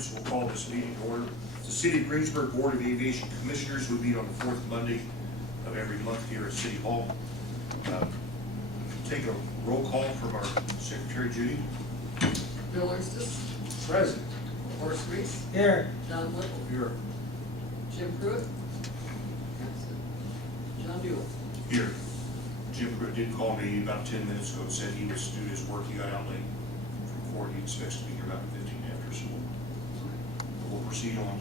so we'll call this meeting to order. The City of Greensburg Board of Aviation Commissioners would meet on the fourth Monday of every month here at City Hall. Take a roll call from our Secretary Judy. Bill Erstis, Present. Horace Reese, Here. John Whipple, Here. Jim Pruitt, absent. John Buell. Here. Jim Pruitt did call me about 10 minutes ago and said he was doing his work. He got out late from court. He expects to be here about 15 after, so we'll proceed on.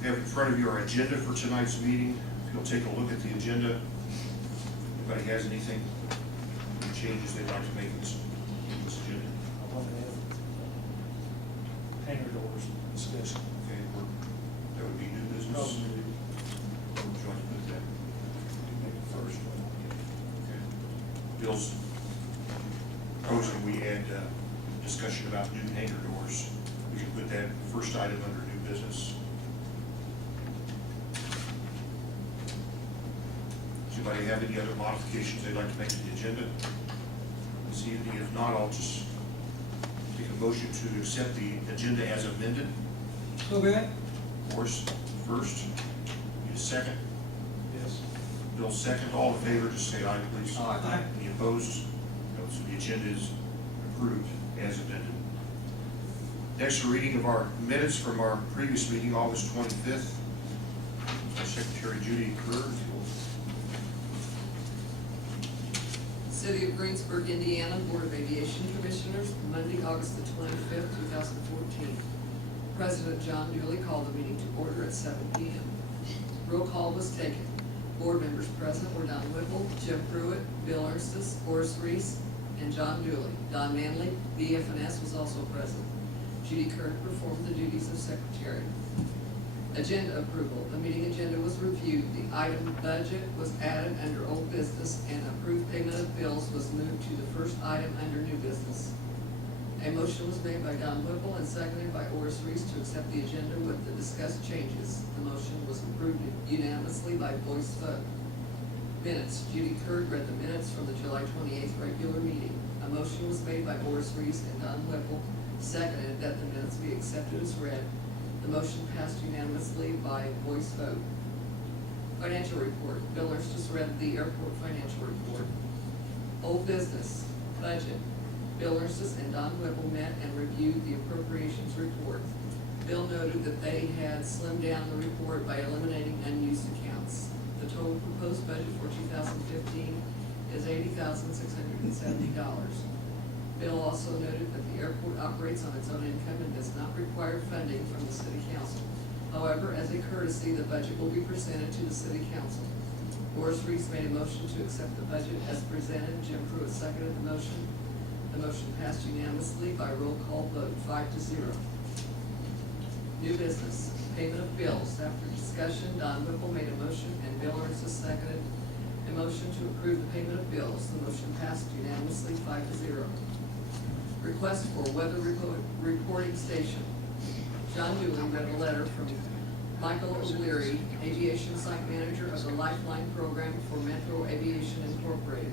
We have in front of you our agenda for tonight's meeting. If you'll take a look at the agenda, anybody has anything, any changes they'd like to make in this agenda? I want to have hangar doors discussion. Okay, that would be new business. Probably Where would you like to put that? make the first one. Okay. Bill's proposing we add discussion about new hangar doors. We can put that first item under new business. Does anybody have any other modifications they'd like to make to the agenda this evening? If not, I'll just take a motion to accept the agenda as amended. Okay. Morris first. Need a second? Yes. Bill second. All in favor, just say aye, please. Aye. Any opposed? No, so the agenda is approved as amended. Next, a reading of our minutes from our previous meeting, August 25th. Our Secretary Judy Kerr, if you'll. City of Greensburg, Indiana, Board of Aviation Commissioners, Monday, August the 25th, 2014. President John Dooley called the meeting to order at 7 p.m. Roll call was taken. Board members present were Don Whipple, Jim Pruitt, Bill Erstis, Horace Reese, and John Dooley. Don Manley, BF&S, was also present. Judy Kerr performed the duties of secretary. Agenda approval. The meeting agenda was reviewed. The item budget was added under old business, and approved payment of bills was moved to the first item under new business. A motion was made by Don Whipple and seconded by Horace Reese to accept the agenda with the discussed changes. The motion was approved unanimously by voice vote. Minutes. Judy Kerr read the minutes from the July 28th regular meeting. A motion was made by Horace Reese and Don Whipple, seconded that the minutes be accepted as read. The motion passed unanimously by voice vote. Financial report. Bill Erstis read the airport financial report. Old business, budget. Bill Erstis and Don Whipple met and reviewed the appropriations report. Bill noted that they had slimmed down the report by eliminating unused accounts. The total proposed budget for 2015 is $80,670. Bill also noted that the airport operates on its own income and does not require funding from the city council. However, as a courtesy, the budget will be presented to the city council. Horace Reese made a motion to accept the budget as presented. Jim Pruitt seconded the motion. The motion passed unanimously by roll call vote, 5-0. New business, payment of bills. After discussion, Don Whipple made a motion and Bill Erstis seconded a motion to approve the payment of bills. The motion passed unanimously, 5-0. Request for weather reporting station. John Dooley read a letter from Michael O'Leary, Aviation Site Manager of the Lifeline Program for Metro Aviation Incorporated.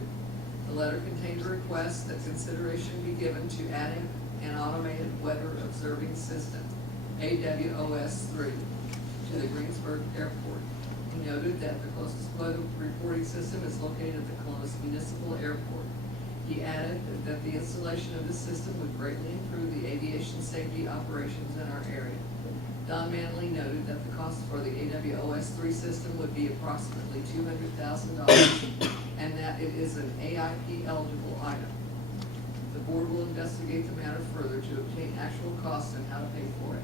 The letter contained a request that consideration be given to adding an automated weather observing system, AWOS 3, to the Greensburg Airport. He noted that the closest weather reporting system is located at the Columbus Municipal Airport. He added that the installation of this system would greatly improve the aviation safety operations in our area. Don Manley noted that the cost for the AWOS 3 system would be approximately $200,000 and that it is an AIP eligible item. The board will investigate the matter further to obtain actual costs and how to pay for it.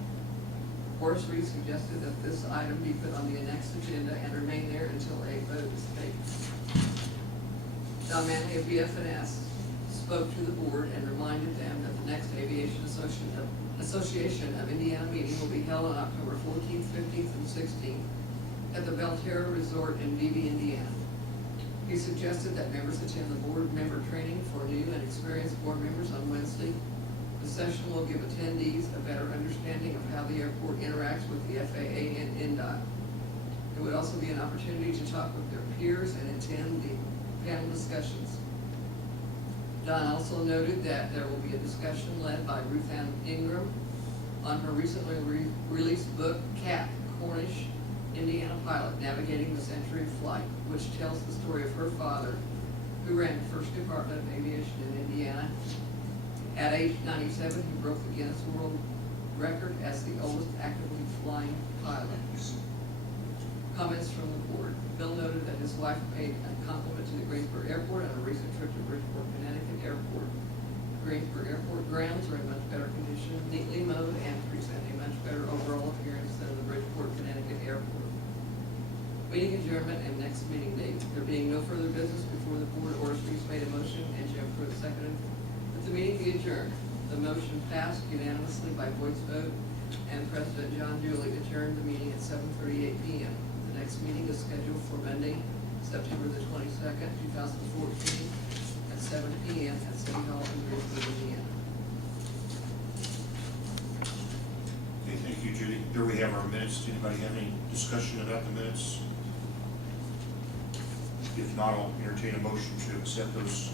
Horace Reese suggested that this item be put on the next agenda and remain there until a vote is taken. Don Manley of BF&S spoke to the board and reminded them that the next Aviation Association of Indiana meeting will be held on October 14th, 15th, and 16th at the Belterra Resort in Beebe, Indiana. He suggested that members attend the board member training for new and experienced board members on Wednesday. The session will give attendees a better understanding of how the airport interacts with the FAA and NDOT. It would also be an opportunity to talk with their peers and attend the panel discussions. Don also noted that there will be a discussion led by Ruth Ann Ingram, on her recently released book, Cat, Cornish, Indiana Pilot, Navigating the Century of Flight, which tells the story of her father, who ran the first department of aviation in Indiana. At age 97, he broke the Guinness World Record as the oldest actively flying pilot. Comments from the board. Bill noted that his wife paid a compliment to the Greensburg Airport on a recent trip to Bridgeport, Connecticut Airport. Greensburg Airport grounds are in much better condition, neatly mowed, and present a much better overall appearance than the Bridgeport, Connecticut Airport. Meeting adjournment and next meeting date. There being no further business before the board, Order Speaks made a motion and Jim Pruitt seconded that the meeting be adjourned. The motion passed unanimously by voice vote, and President John Dooley adjourned the meeting at 7:38 p.m. The next meeting is scheduled for Monday, September the 22nd, 2014, at 7 p.m. at City Hall in Greensburg, Indiana. Okay, thank you, Judy. Here we have our minutes. Does anybody have any discussion about the minutes? If not, I'll entertain a motion to accept those.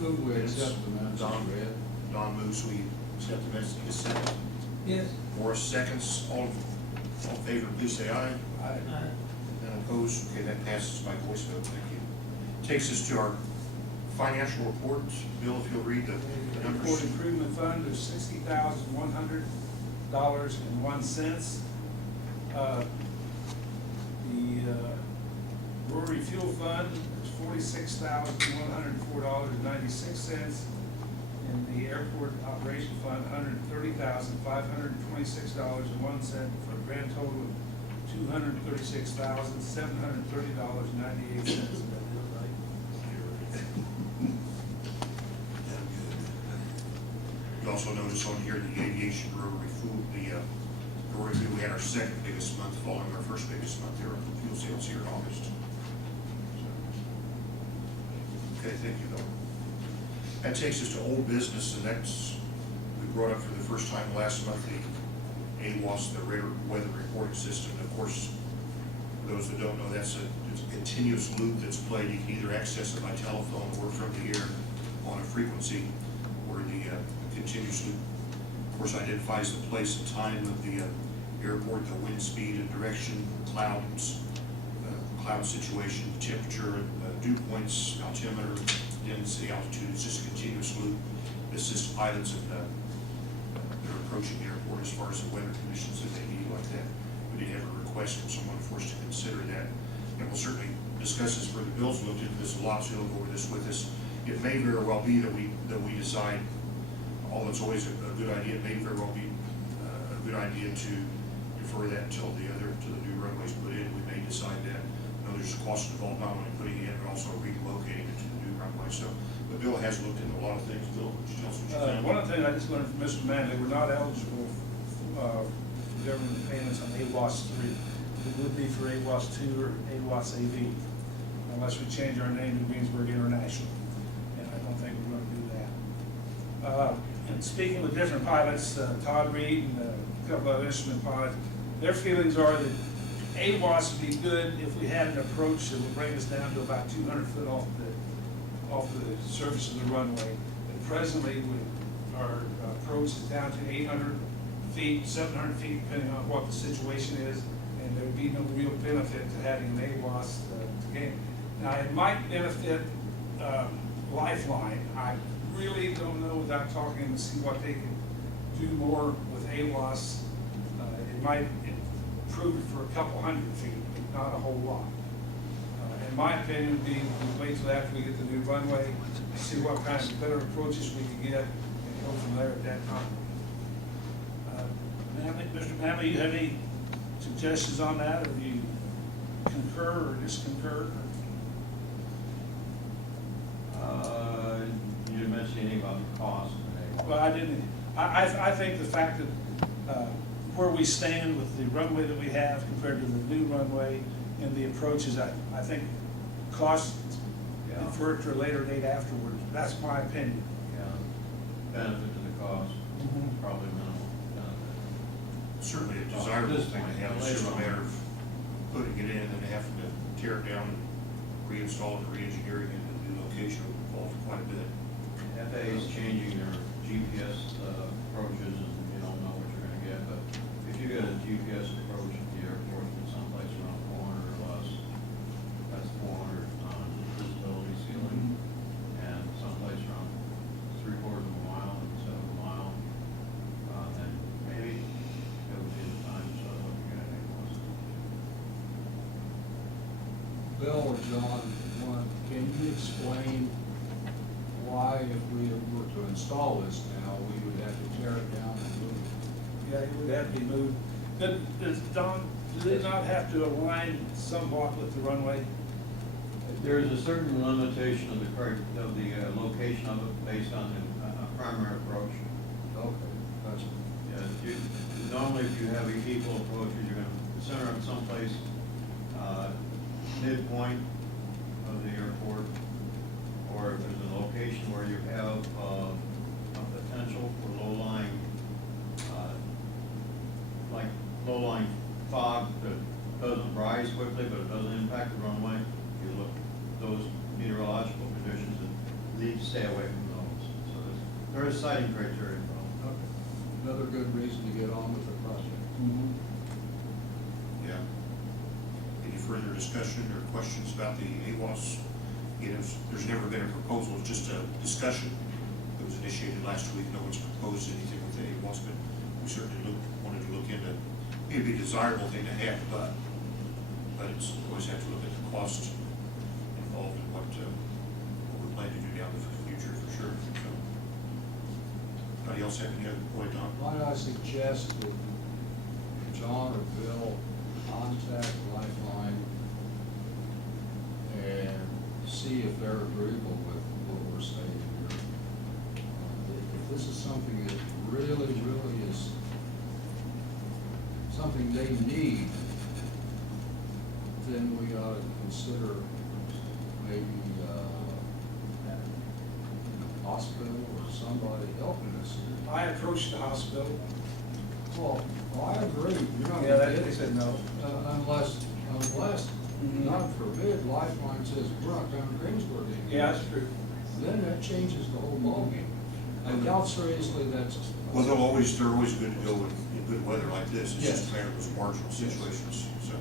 Move we accept the minutes as read. Don moves, we accept the minutes. Need a second. Yes. Morris seconds. All in favor, please say aye. Aye. And opposed? Okay, that passes by voice vote. Thank you. Takes us to our financial report. Bill, if you'll read the Airport numbers. Improvement Fund of $60,100.01. The Brewery Fuel Fund is $46,104.96. And the Airport Operation Fund, $130,526.01, for a grand total of $236,730.98. You also notice on here the Aviation Brewery Food, brewery fuel, we had our second biggest month following our first biggest month there of fuel sales here in August. Okay, thank you, Bill. That takes us to old business, and that's, we brought up for the first time last month the AWOS, the radar weather reporting system. And of course, for those that don't know, it's a continuous loop that's played. You can either access it by telephone or from the air on a frequency where the continuous loop, of course, identifies the place and time of the airport, the wind speed and direction, clouds, cloud situation, temperature, dew points, altimeter, density, altitude. It's just a continuous loop. It assists pilots in that are approaching the airport as far as the weather conditions that they need like that. We did have a request from someone for us to consider that, and we'll certainly discuss this further. Bill's looked into this a lot, so he'll go over this with us. It may very well be that we decide, although it's always a good idea, it may very well be a good idea to defer that until the new runway's put in. We may decide that. I know there's a cost involved not only putting it in, but also relocating it to the new runway. So, but Bill has looked into a lot of things. Bill, would you tell us what you think? One of the things I just learned from Mr. Manley, we're not eligible for government payments on AWOS 3. It would be for AWOS 2 or AWOS AV, unless we change our name to Greensburg International. And I don't think we're going to do that. And speaking with different pilots, Todd Reed and a couple of instrument pilots, their feelings are that AWOS would be good if we had an approach that would bring us down to about 200 foot off the surface of the runway. And presently, our approach is down to 800 feet, 700 feet, depending on what the situation is, and there would be no real benefit to having an AWOS to gain. Now, it might benefit Lifeline. I really don't know without talking to see what they can do more with AWOS. It might improve it for a couple hundred feet, but not a whole lot. In my opinion, would be we wait till after we get the new runway, see what kind of better approaches we can get, and go from there at that time. Mr. Manley, you have any suggestions on that, or do you concur or disconcur? You didn't mention anything about the cost. Well, I didn't. I think the fact that where we stand with the runway that we have compared to the new runway and the approaches, I think cost defer it to a later date afterwards. That's my opinion. Yeah. Benefit to the cost, probably minimal benefit. Certainly a desirable thing to have. It's just a matter of putting it in and then having to tear it down and reinstall it, re-engineering it, and the new location will involve quite a bit. FAA is changing their GPS approaches, and you don't know what you're going to get. Bill or John, can you explain why if we were to install this now, we would have to tear it down and move it? Yeah, it would have to be moved. Does Don, do they not have to align somewhat with the runway? There is a certain limitation of the location of it based on the primary approach. Okay, gotcha. Normally, if you have equal approaches, you're gonna center it someplace, midpoint of the airport, or if there's a location where you have, a potential for low-lying, like low-lying fog that doesn't rise quickly, but it doesn't impact the runway, you look at those meteorological conditions and lead, stay away from those. So there is sighting criteria for them. Okay. Another good reason to get on with the project. Yeah. Any further discussion or questions about the AWOS? You know, there's never been a proposal, it's just a discussion. It was initiated last week, no one's proposed anything with the AWOS, but we certainly wanted to look into, it'd be a desirable thing to have, but it's, always have to look at the cost involved in what we plan to do down in the future, for sure. So, anybody else have any other point on? Might I suggest that John or Bill contact Lifeline and see if they're agreeable with what we're saying here. If this is something that really is something they need, then we ought to consider maybe hospital or somebody helping us here. I approached the hospital. Well, I agree, you're not Yeah, gonna they get, said no. unless, Mhm. God forbid, Lifeline says, we're not coming to Greensburg anymore. Yeah, that's true. Then that changes the whole ballgame. I doubt seriously that's. Well, they're always good to go in good weather like this, it's just Yes. a matter of those marginal situations, so.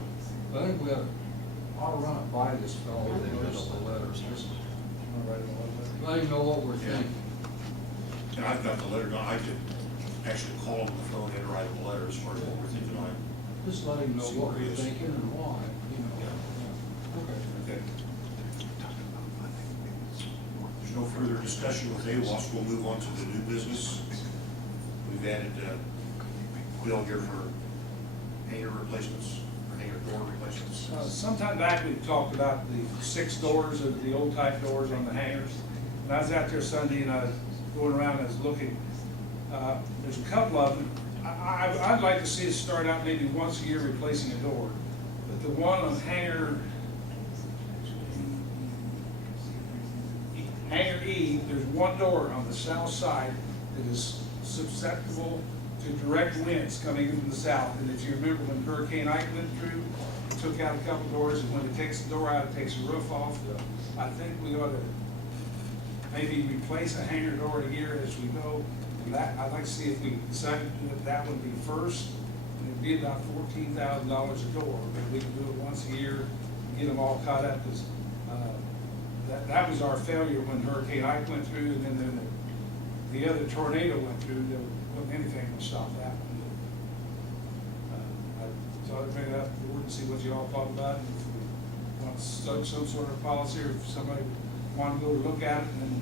I think we I'll run it by this fellow, notice the letters, just let him know what we're Yeah. thinking. And I've got the letter, I could actually call him on the phone and write him a letter as far as what we're thinking on. Just let him know See what where he we're is. thinking and why, you know. Yeah. Yeah. Okay. Okay. There's no further discussion with AWOS, we'll move on to the new business. We've added, Bill here for hangar replacements, or hangar door replacements. Sometime back, we talked about the 6 doors, of the old type doors on the hangars. And I was out there Sunday and I was going around and I was looking. There's a couple of them. I'd like to see us start out maybe once a year replacing a door. But the one on hangar E, there's one door on the south side that is susceptible to direct winds coming in from the south. And if you remember when Hurricane Ike went through, it took out a couple doors, and when it takes the door out, it takes the roof off. I think we ought to maybe replace a hangar door a year as we go. And that, I'd like to see if we decide to do it, that would be first. And it'd be about $14,000 a door, but we can do it once a year, get them all caught up, because that was our failure when Hurricane Ike went through, and then the other tornado went through. There wasn't anything to stop that one. I thought I'd bring it up to the board and see what you all thought about it. If we want some sort of policy, or if somebody wanted to go look at it, and then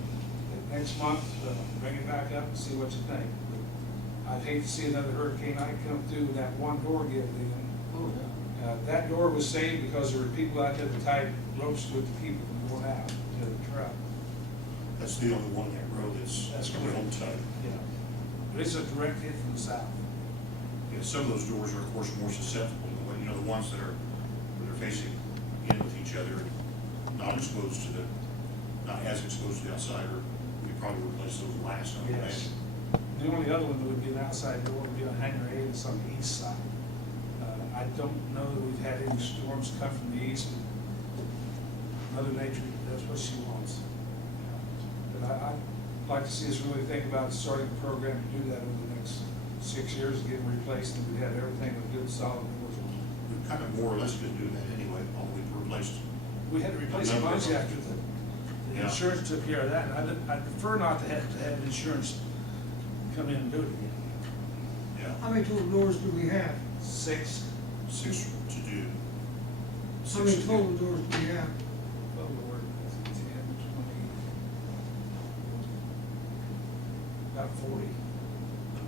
next month, bring it back up and see what you think. I'd hate to see another Hurricane Ike come through and that one door give in. Oh, yeah. That door was saved because there were people out there that tied ropes to it to keep it from going out to the truck. That's the only one on that road that's really home tight. Yeah. But it's a direct hit from the south. Yeah, some of those doors are, of course, more susceptible to the, you know, the ones that are, where they're facing in with each other, not exposed to the, not as exposed to the outside, or we probably replace those last, I would Yes. imagine. The only other one that would be an outside door would be on hangar A, that's on the east side. I don't know that we've had any storms come from the east, but Mother Nature, that's what she wants. But I'd like to see us really think about starting a program to do that over the next 6 years, and get them replaced, and we have everything with good solid doors. We kind of more or less been doing that anyway, all we've replaced. We had to replace a bunch after the Yeah. insurance took care of that, and I'd prefer not to have insurance come in and do it again. Yeah, How many total doors do we have? 6. 6 to do. How many total doors do you have? Well, we're 10, 20, about 40.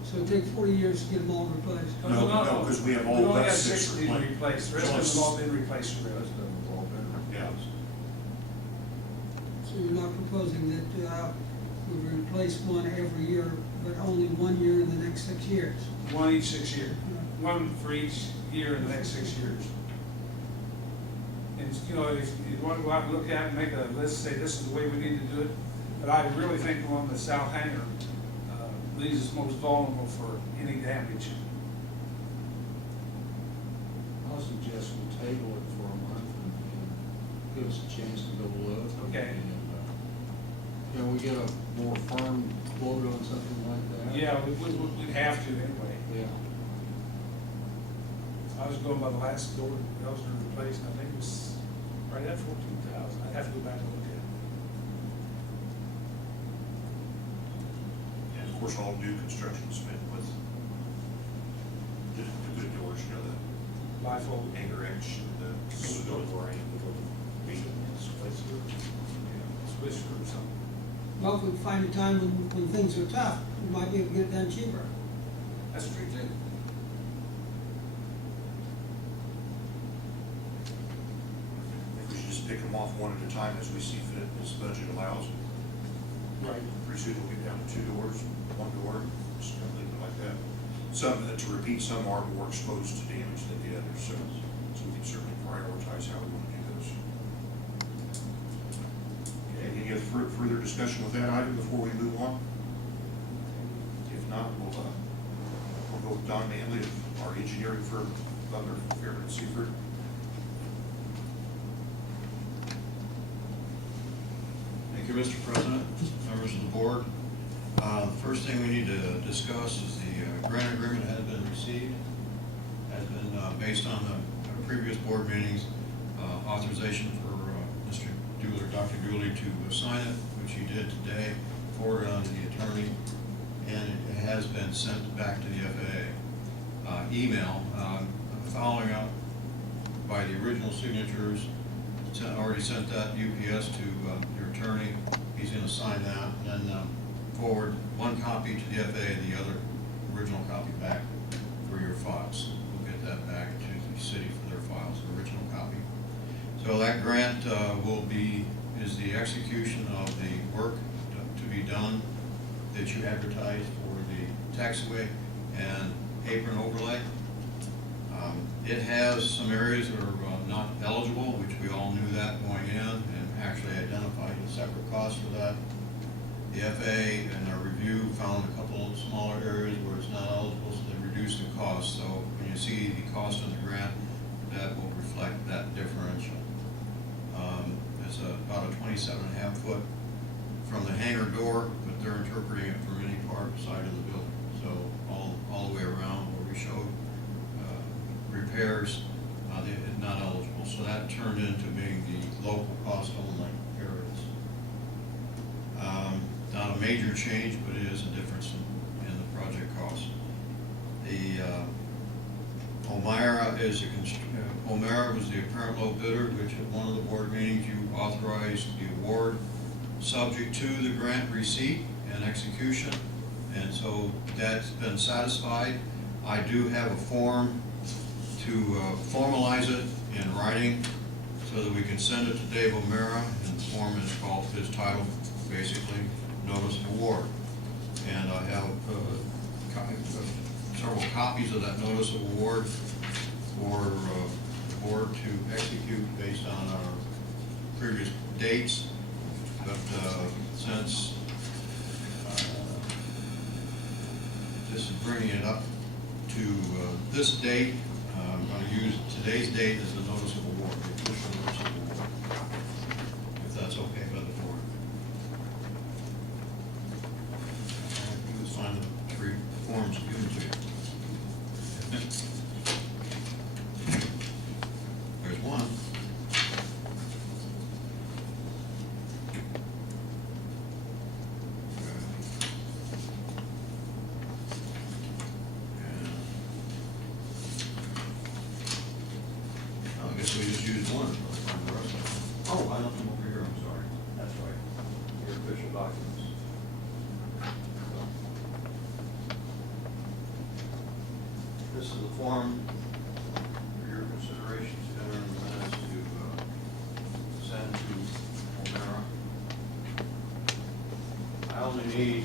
So it take 40 years to get them all replaced. No, no, 'cause we have all We only but got 6 6 that need replaced. replaced, the rest of them have all been replaced The already. rest of them have all been Yeah. replaced. So you're not proposing that we replace one every year, but only 1 year in the next 6 years? One each 6 years, one for each year in the next 6 years. And, you know, if you want to go out and look at it and make a list, say this is the way we need to do it, but I really think on the south hangar, leaves us most vulnerable for any damage. I'll suggest we table it for a month and give us a chance to go look. Okay. And, can we get a more firm quote on something like that? Yeah, we'd have to anyway. Yeah. I was going by the last door that was replaced, and I think it was right at 14,000. I'd have to go back and look at it. And of course, all new construction is spent with the good doors, you know, the Bifold. hanger edge, the door and the little bead. Swiss or something. Well, if we find a time when things are tough, we might be able to get it done cheaper. That's true too. I think we should just pick them off one at a time as we see fit, as the budget allows. Right. Pretty soon we'll get down to 2 doors, 1 door, just kind of leave it like that. Some, to repeat, some are more exposed to damage than the others, so we can certainly prioritize how we want to do those. Okay, any other further discussion with that item before we move on? If not, we'll go with Don Manley of our engineering firm, Butler, Fairman, and Seaford. Thank you, Mr. President, members of the board. The first thing we need to discuss is the grant agreement has been received, has been based on the previous board meetings, authorization for Mr. Dooley, Dr. Dooley to sign it, which he did today, forwarded on to the attorney, and it has been sent back to the FAA. Email, following up by the original signatures, already sent that UPS to your attorney. He's going to sign that and then forward one copy to the FAA, the other original copy back for your files. We'll get that back to the city for their files, the original copy. So that grant is the execution of the work to be done that you advertised for the taxiway and apron overlay. It has some areas that are not eligible, which we all knew that going in, and actually identified a separate cost for that. The FAA in their review found a couple of smaller areas where it's not eligible, so they reduced the cost. So when you see the cost of the grant, that will reflect that differential. It's about a 27.5 foot from the hangar door, but they're interpreting it from any part side of the building. So all the way around where we showed repairs, they're not eligible. So that turned into being the local cost only areas. Not a major change, but it is a difference in the project cost. The O'Meara O'Meara was the apparent low bidder, which at one of the board meetings you authorized the award subject to the grant receipt and execution, and so that's been satisfied. I do have a form to formalize it in writing so that we can send it to Dave O'Meara, and the form is called, his title, basically, Notice of Award. And I have several copies of that Notice of Award for the board to execute based on our previous dates. But since this is bringing it up to this date, I'm going to use today's date as the Notice of Award, the official Notice of Award, if that's okay by the board. You will sign the 3 forms given to you. There's one. I guess we just used one. This is the form for your consideration to enter in the minutes to send to O'Mara. I only need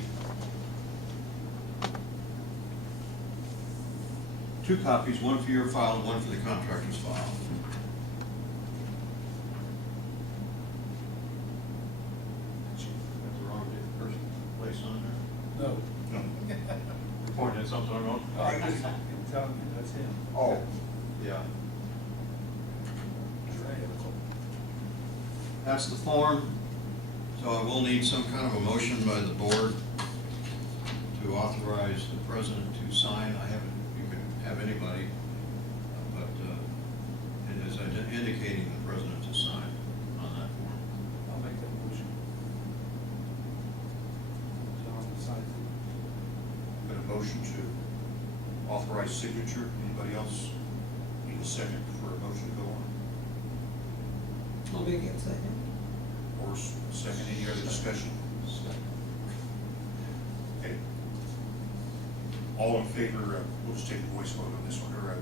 two copies, one for your file and one for the contractor's file. Got the wrong person, place on there? No. No. You're pointing at something wrong? I'm telling you, that's him. Oh. Yeah. That's the form, so I will need some kind of a motion by the board to authorize the president to sign. I haven't, you can have anybody, but it is indicating the president to sign on that form. I'll make that motion. John, sign Got a motion to authorize signature. Anybody else need a second for a motion to go on? I'll make it second. Or second, any other discussion? Okay. All in favor, we'll just take a voice vote on this one, or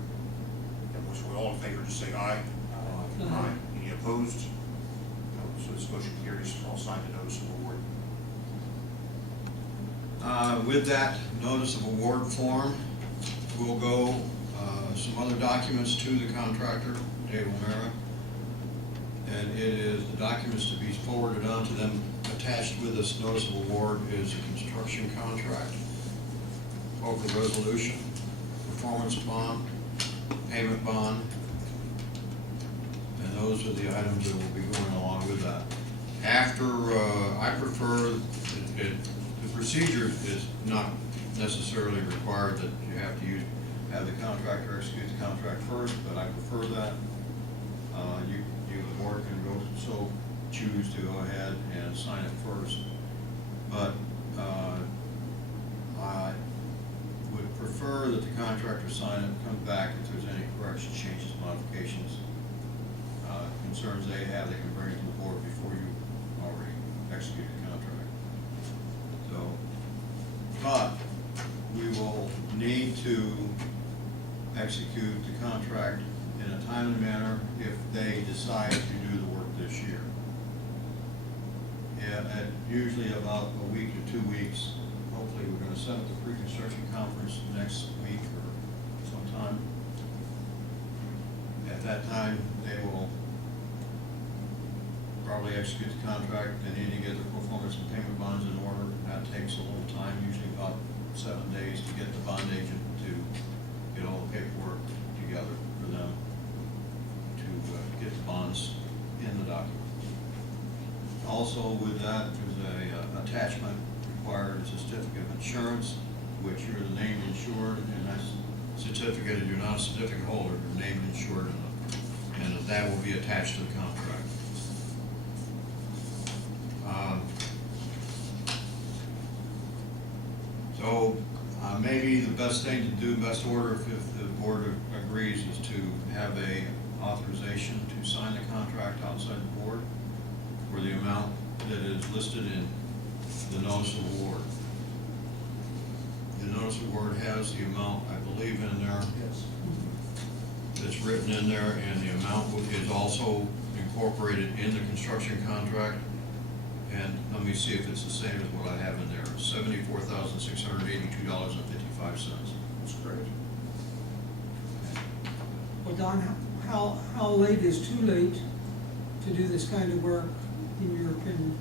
voice vote. All in favor, just say aye. Aye. Any opposed? No. So this motion carries. I'll sign the notice of award. With that notice of award form, we'll go some other documents to the contractor, Dave O'Mara. And it is the documents to be forwarded on to them. Attached with this notice of award is a construction contract, over resolution, performance bond, payment bond, and those are the items that will be going along with that. After, I prefer, the procedure is not necessarily required that you have to have the contractor execute the contract first, but I prefer that. The board can go so choose to go ahead and sign it first. But I would prefer that the contractor sign it, come back if there's any corrections, changes, modifications, concerns they have, they can bring it to the board before you already execute the contract. So, but we will need to execute the contract in a timely manner if they decide to do the work this year. And at usually about a week to 2 weeks, hopefully we're gonna set up the pre-construction conference next week or sometime. At that time, they will probably execute the contract. They need to get the performance and payment bonds in order. That takes a little time, usually about 7 days to get the bond agent to get all the paperwork together for them to get the bonds in the document. Also with that, there's a attachment required, is a certificate of insurance, which you're the named insured, and that's certificate, you're not a certificate holder, you're named insured, and that will be attached to the contract. So maybe the best thing to do, best order, if the board agrees, is to have a authorization to sign the contract outside the board for the amount that is listed in the notice of award. The notice of award has the amount, I believe, in there. Yes. That's written in there, and the amount is also incorporated in the construction contract. And let me see if it's the same as what I have in there, $74,682.55. That's correct. Well, Don, how late is too late to do this kind of work, in your opinion?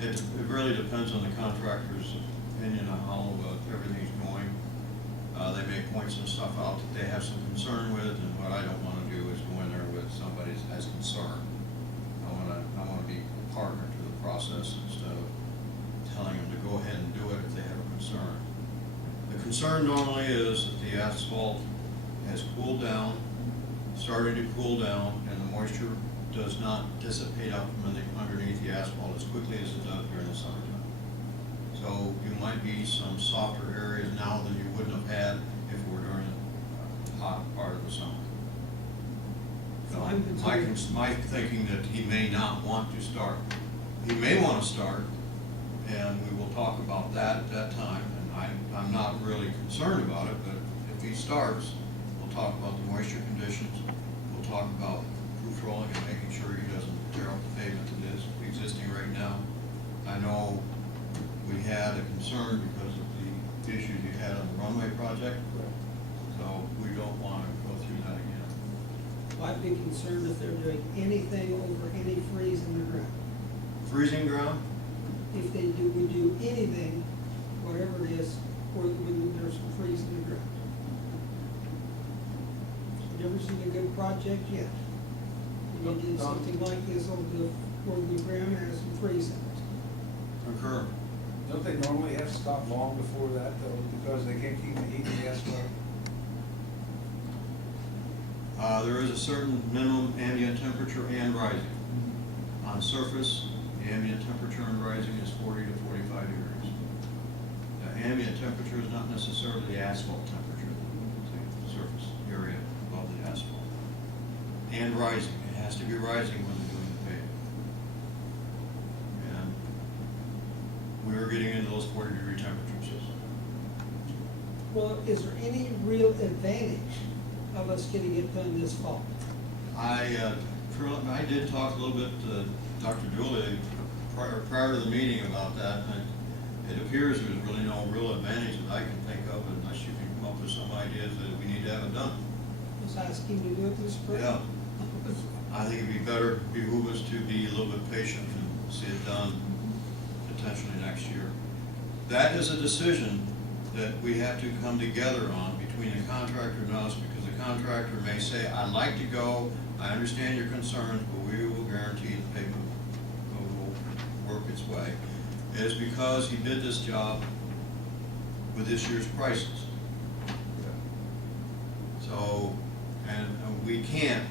It really depends on the contractor's opinion on how everything's going. They may point some stuff out that they have some concern with, and what I don't want to do is go in there with somebody that has concern. I want to be a partner to the process instead of telling them to go ahead and do it if they have a concern. The concern normally is that the asphalt has cooled down, starting to cool down, and the moisture does not dissipate up from underneath the asphalt as quickly as it does during the summertime. So you might be some softer areas now than you wouldn't have had if it were during the hot part of the summer. So I'm concerned. My thinking that he may not want to start. He may want to start, and we will talk about that at that time. And I'm not really really concerned about it, but if he starts, we'll talk about the moisture conditions, we'll talk about roof rolling and making sure he doesn't tear up the pavement that is existing right now. I know we had a concern because of the issues you had on the runway project, so we don't want to go through that again. I'd be concerned if they're doing anything over any freeze in the ground. Freezing ground? If they would do anything, whatever it is, or when there's some freeze in the ground. You ever seen a good project yet? You did something like this over the ground has some freeze in it. Concur. Don't they normally have to stop long before that though, because they can't keep the heat in the asphalt? There is a certain minimum ambient temperature and rising. On surface, the ambient temperature and rising is 40 to 45 degrees. The ambient temperature is not necessarily the asphalt temperature, the surface area above the asphalt. And rising, it has to be rising when they're doing the paving. And we were getting into those 40-degree temperatures. Well, is there any real advantage of us getting it done this fall? I did talk a little bit to Dr. Dooley prior to the meeting about that, and it appears there's really no real advantage that I can think of unless you can come up with some ideas that we need to have it done. Just asking to do it this spring? Yeah. I think it'd be better, behoove us to be a little bit patient and see it done potentially next year. That is a decision that we have to come together on between the contractor and us, because the contractor may say, I'd like to go, I understand your concerns, but we will guarantee the pavement will work its way. It is because he did this job with this year's prices. So, and we can't,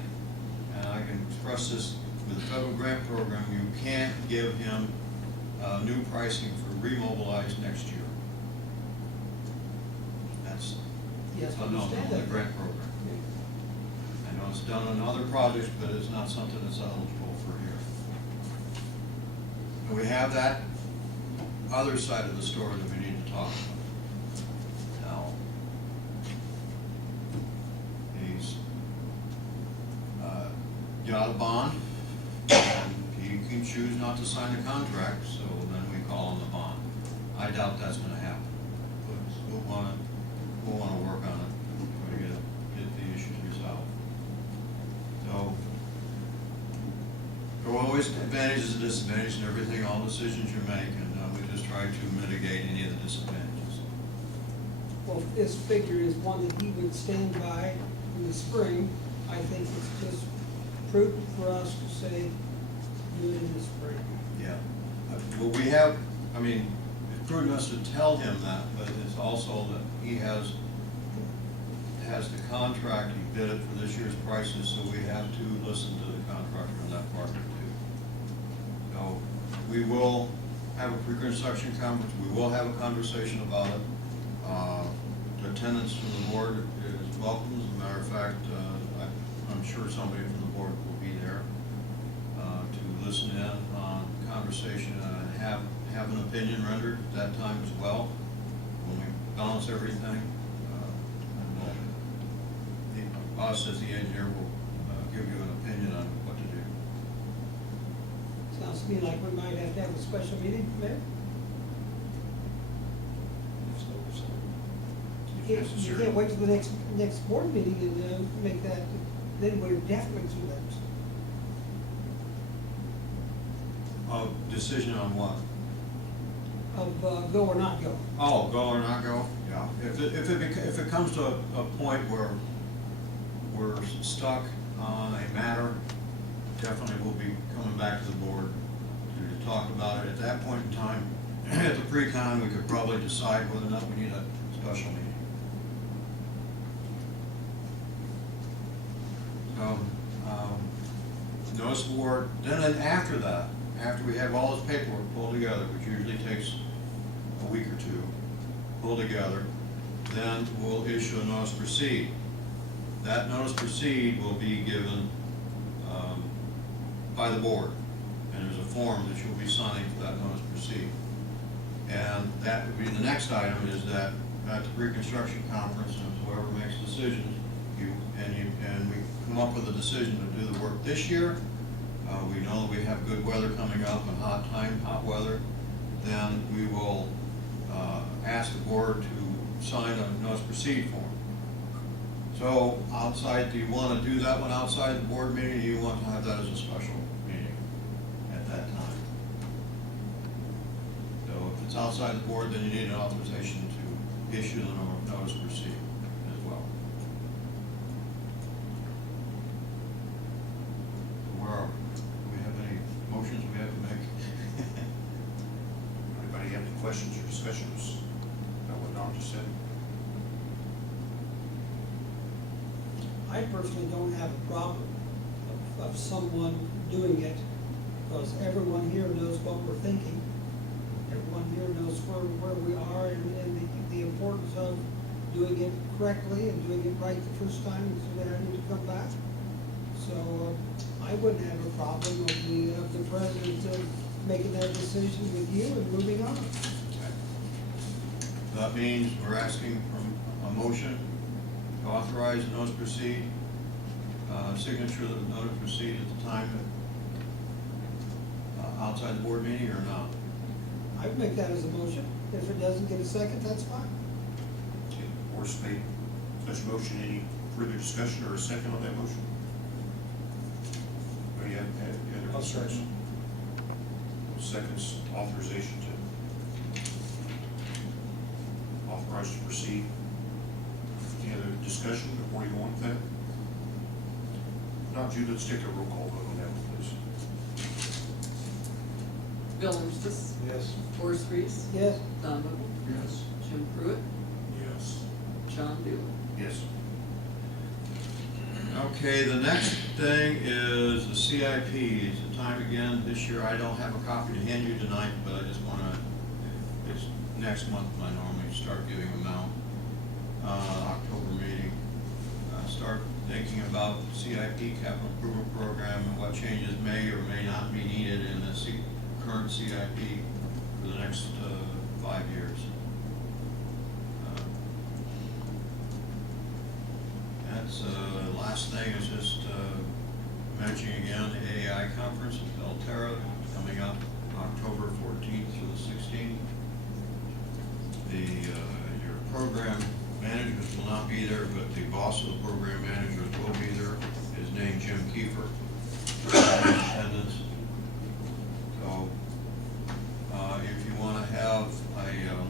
and I can express this with the federal grant program, you can't give him new pricing for remobilize next year. That's Yes, I unknown understand in the that. grant program. I know it's done on other projects, but it's not something that's eligible for here. And we have that other side of the story that we need to talk about. Now, he's got a bond, and he can choose not to sign the contract, so then we call him the bond. I doubt that's gonna happen, but we'll wanna work on it, try to get the issues resolved. So, there are always advantages and disadvantages in everything, all decisions you make, and we just try to mitigate any of the disadvantages. Well, if this figure is one that he would stand by in the spring, I think it's just prudent for us to say, do it in the spring. Yeah. Well, we have, I mean, it's prudent us to tell him that, but it's also that he has the contract, he bid it for this year's prices, so we have to listen to the contractor on that part too. So, we will have a pre-construction conference, we will have a conversation about it. The attendance from the board is welcome. As a matter of fact, I'm sure somebody from the board will be there to listen in on conversation and have an opinion rendered at that time as well, when we balance everything. Us as the engineer will give you an opinion on what to do. Sounds to me like we might have to have a special meeting, Mayor. You can't wait till the next board meeting and make that, then we're definitely do that. Decision on what? Of go or not go. Oh, go or not go? Yeah. If it comes to a point where we're stuck on a matter, definitely we'll be coming back to the board to talk about it. At that point in time, at the pre-con, we could probably decide whether or not we need a special meeting. So, notice of award, then after that, after we have all this paperwork pulled together, which usually takes a week or two, pulled together, then we'll issue a notice to proceed. That notice to proceed will be given by the board, and there's a form that you'll be signing for that notice to proceed. And that would be, the next item is that at the pre-construction conference, and whoever makes decisions, and we come up with a decision to do the work this year. We know that we have good weather coming up and hot weather, then we will ask the board to sign a notice to proceed form. So outside, do you want to do that one outside the board meeting, or do you want to have that as a special meeting at that time? So if it's outside the board, then you need an authorization to issue the notice to proceed as well. Where are we? Do we have any motions we have to make? Anybody have any questions or discussions about what Don just said? I personally don't have a problem of someone doing it, because everyone here knows what we're thinking. Everyone here knows where we are and the importance of doing it correctly and doing it right the first time instead of having to come back. So I wouldn't have a problem of the president making that decision with you and moving on. That means we're asking for a motion to authorize the notice to proceed, signature of the notice to proceed at the time outside the board meeting, or not? I would make that as a motion. If it doesn't get a second, that's fine. Okay, Morris made such motion. Any further discussion or a second on that motion? Or you have any other I'll concerns? second. Seconds, authorization to authorize to proceed. Any other discussion before you go on with that? Not Jude, let's take a roll call vote on that one, please. Bill Armstes, Yes. Horace Reese, Yes? Don Whipple, Yes. Jim Pruitt, Yes. John Dooley. Yes. Okay, the next thing is the CIP. It's the time again, this year I don't have a copy to hand you tonight, but I just wanna, it's next month when I normally start giving them out. October meeting, start thinking about CIP, capital improvement program, and what changes may or may not be needed in the current CIP for the next 5 years. That's, last thing is just mentioning again the AAI conference in Belterra coming up October 14th through the 16th. Your program managers will not be there, but the boss of the program managers will be there. His name Jim Kiefer. Attendance. So, if you want to have a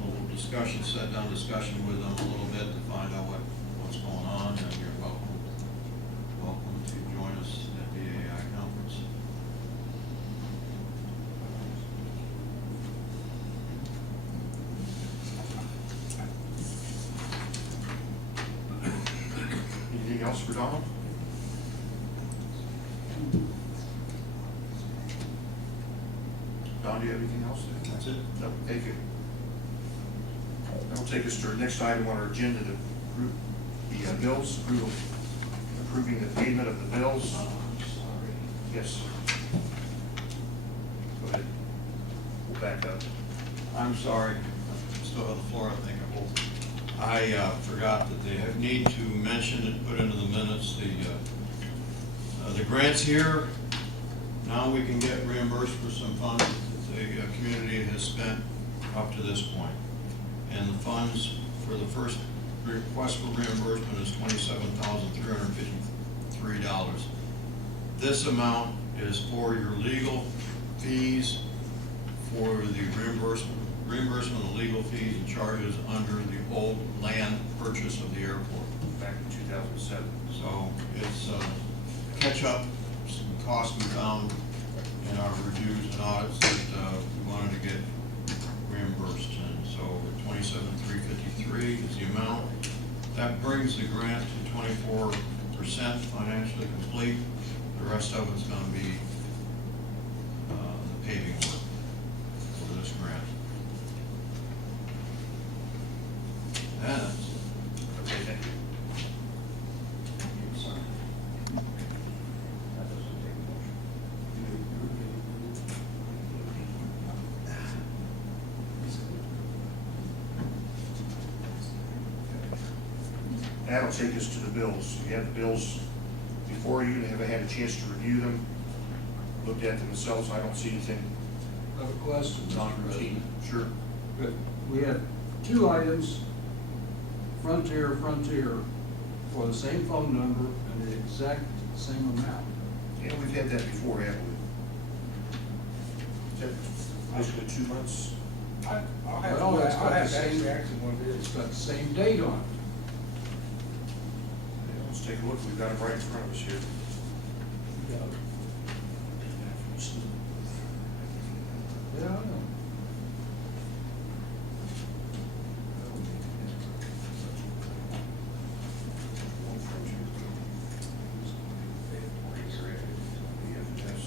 little discussion, sit down discussion with them a little bit to find out what's going on, then you're welcome to join us at the AI conference. Anything else for Donald? Don, do you have anything else? That's it. No, thank you. That'll take us to our next item on our agenda, to approve the bills, approving the payment of the bills. Yes. Go ahead. We'll back up. I'm sorry, I still have the floor, I think I will. I forgot that they need to mention and put into the minutes the grants here. Now we can get reimbursed for some funds that the community has spent up to this point. And the funds for the first request for reimbursement is $27,353. This amount is for your legal fees, for the reimbursement of legal fees and charges under the old land purchase of the airport. Back in 2007. So it's catch up, some costs we found in our reviews and audits that we wanted to get reimbursed. And so $27,353 is the amount. That brings the grant to 24% financially complete. The rest of it's going to be the paving work for this grant. And that's it. Okay, thank you. Sorry. That doesn't take a motion. That'll take us to the bills. You have the bills before you, have had a chance to review them, looked at them themselves. I don't see anything I have a question, Mr. non-routine. President. Sure. Good. We had two items, Frontier, for the same phone number and the exact same amount. Yeah, we've had that before, haven't we? Is that basically 2 months? I'll have Well, to it's got the actually same- actually what it It's is. got the same date on it. Yeah, let's take a look. We've got it right in front of us here. Yeah, I know. BF&S.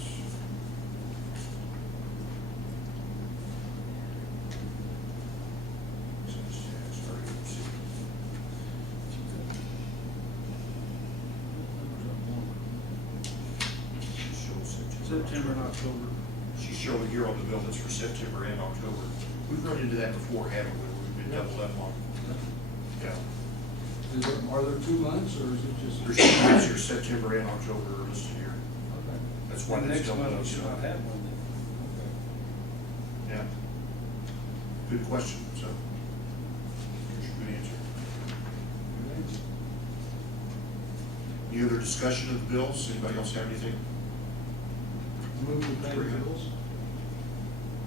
September and October. She's showing here on the bill that's for September and October. We've run into that before, haven't we? We've been doubled up on. Yeah. Are there 2 months, or is it just? There's 2 months here, September and October are listed here. Okay. That's why And that's next doubled month up. we should not have one then. Yeah. Good question, so. Here's your good answer. Any other discussion of the bills? Anybody else have anything? Move to pay the bills?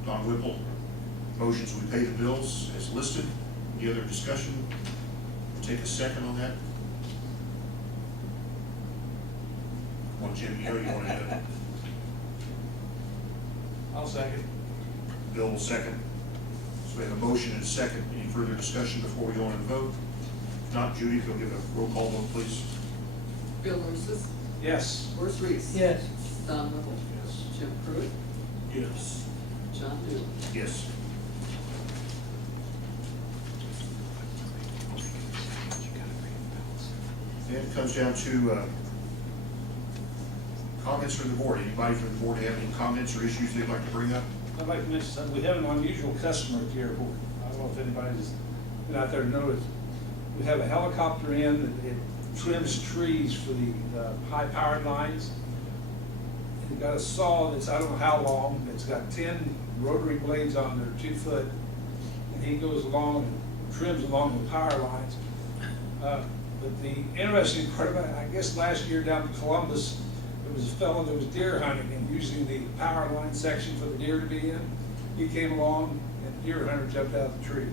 Don Whipple, motions we pay the bills as listed. Any other discussion? Take a second on that. Come on, Jim, you know you want to do it. I'll second. Bill will second. So we have a motion and a second. Any further discussion before we go on and vote? If not, Judy, if you'll give a roll call vote, please. Bill Lucis, Yes. Horace Reese. Yes. Don Whipple. Yes. Jim Pruitt, Yes. John Dooley. Yes. Then it comes down to comments from the board. Anybody from the board have any comments or issues they'd like to bring up? I'd like to mention something. We have an unusual customer at the airport. I don't know if anybody's been out there to notice. We have a helicopter in that it trims trees for the high-powered lines. They've got a saw that's, I don't know how long, it's got 10 rotary blades on there, 2 foot. And he goes along and trims along the power lines. But the interesting part about it, I guess last year down in Columbus, there was a fellow that was deer hunting and using the power line section for the deer to be in. He came along and the deer hunter jumped out of the tree.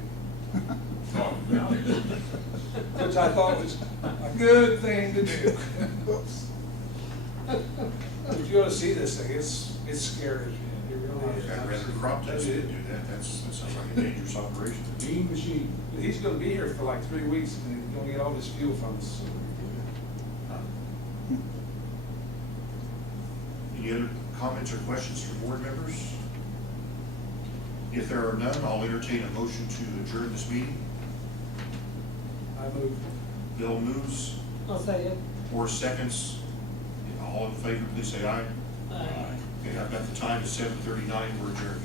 Which I thought was a good thing to do. If you ought to see this thing, it's scary. It really is. I'd rather crop test than do that. That sounds like a dangerous operation. Mean machine. But he's gonna be here for like 3 weeks and he's gonna get all his fuel from us. Any other comments or questions from board members? If there are none, I'll entertain a motion to adjourn this meeting. I move. Bill moves, I'll say it. Horace seconds. All in favor, please say aye. Aye. Okay, I've got the time at 7:39. We're adjourned.